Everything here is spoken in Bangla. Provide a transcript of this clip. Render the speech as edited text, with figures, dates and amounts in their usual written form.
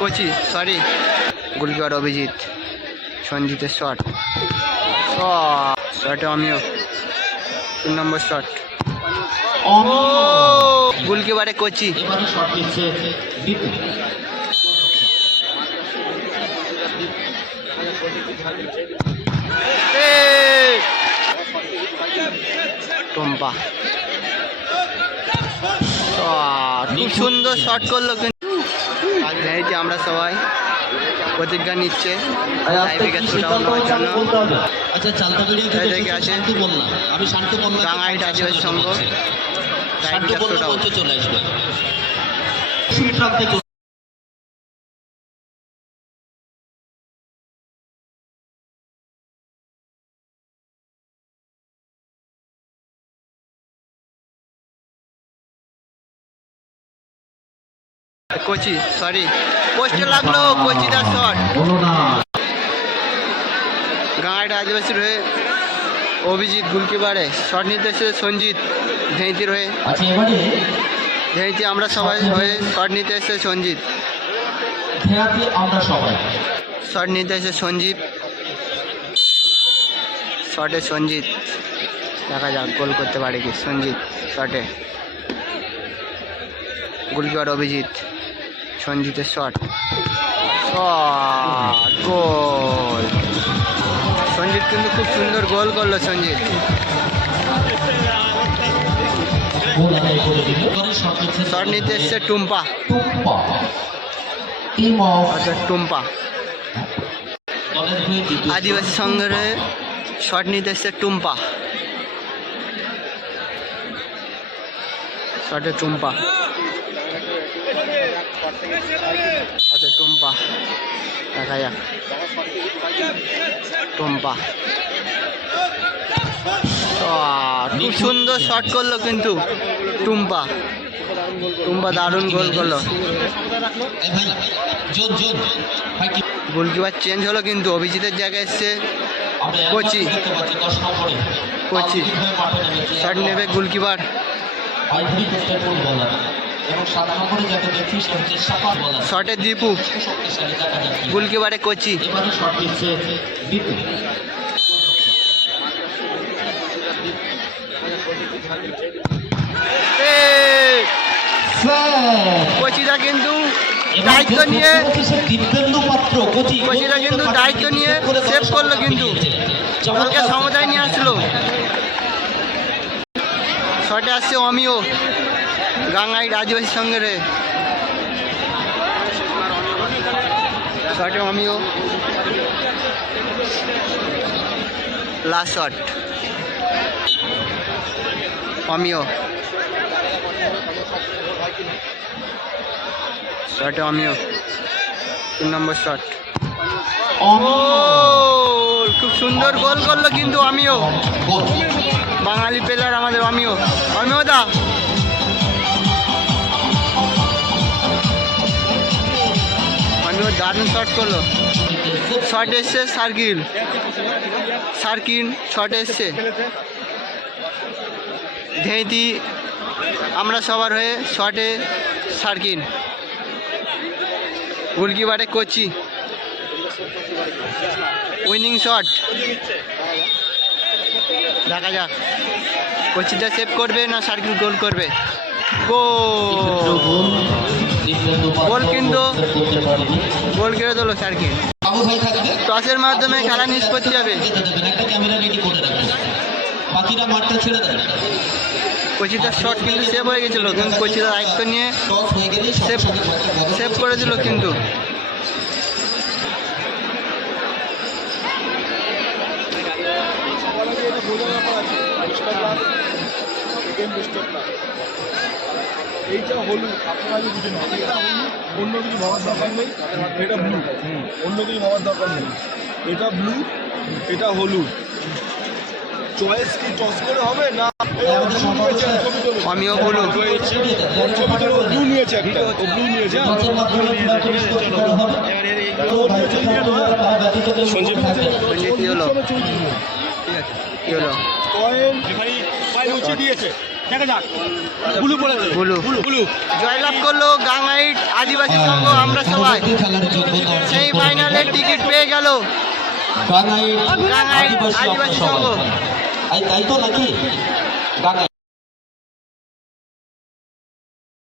কোচি সরি গোলকিপার অভিজিৎ সঞ্জিতের শট শটে আমিও 3 নম্বর শট গোলকিপারে কোচি টম্পা খুব সুন্দর শট করলো কিন্তু আমরা সবাই প্রতিজ্ঞা নিচ্ছে রাঙাইট আদিবাসী সংঘ চলে আসবে। কোচি সরি পোস্টে লাগলো কোচিটার শট গাঁয়ের আদিবাসীর হয়ে অভিজিৎ গোলকিপারে শট নিতে এসে সঞ্জিত ধেঁতির হয়ে ধেঁতি আমরা সবাই হয়ে শট নিতে এসে সঞ্জিত শট নিতে এসে সঞ্জিত শটে সঞ্জিত দেখা যাক গোল করতে পারে কি সঞ্জিত শটে গোলকিপার অভিজিৎ সঞ্জিতের শট গোল সঞ্জিত কিন্তু খুব সুন্দর গোল করলো সঞ্জিত শট নিতে এসছে টুম্পা টুম্পা আদিবাসী সংঘের শট নিতে এসছে টুম্পা শটে টুম্পা টুম্পা দেখা যাক টুম্পা খুব সুন্দর শট করলো কিন্তু টুম্পা দারুণ গোল করলো গোলকিপার চেঞ্জ হলো কিন্তু অভিজিতের জায়গায় এসছে কোচি শট নেবে গোলকিপার শটে দীপু গোলকিপারে কোচি কোচিটা কিন্তু দায়িত্ব নিয়ে কোচিটা কিন্তু দায়িত্ব নিয়ে সেভ করলো কিন্তু দলকে সমতায় নিয়ে আসলো শটে আসছে অমিও গাঙ্গাই আদিবাসী সঙ্গে রে শটে আমিও লাস্ট শট আমিও শটে আমিও 3 নম্বর শট খুব সুন্দর গোল করলো কিন্তু আমিও বাঙালি প্লেয়ার আমাদের আমিও দা দারুণ শট করলো শট এসছে সার্কিল শট এসছে ধেঁতি আমরা সবার হয়ে শটে সার্কিন গোলকিপারে কোচি উইনিং শট দেখা যাক কোচিটা সেভ করবে না সার্কিল গোল করবে গোল কিন্তু গোল করে দিল সার্কিল টসের মাধ্যমে খেলা নিষ্পত্তি যাবে কোচিটার শট কিন্তু সেভ হয়ে গেছিলো কিন্তু কোচিটার দায়িত্ব নিয়ে সেভ করে দিল কিন্তু এইটা হলুদ আপনারা আগে বুঝে নেন এটা হলুদ অন্য কিছু ভাবার দরকার নেই এটা ব্লু অন্য কিছু ভাবার দরকার নেই এটা ব্লু এটা হলুদ চয়েস কি টস করে হবে না আমিও বলুন ব্লু নিয়েছে একটা ও ব্লু নিয়েছে সঞ্জীব কি হলো কয়েন দিয়েছে দেখা যাক ব্লু পড়েছে ব্লু। ব্লু জয়লাভ করলো গাঙ্গাইট আদিবাসী সংঘ। আমরা সবাই সেই ফাইনালের টিকিট পেয়ে গেল গাঙ্গাইট আদিবাসী সংঘ। তাই তো নাকি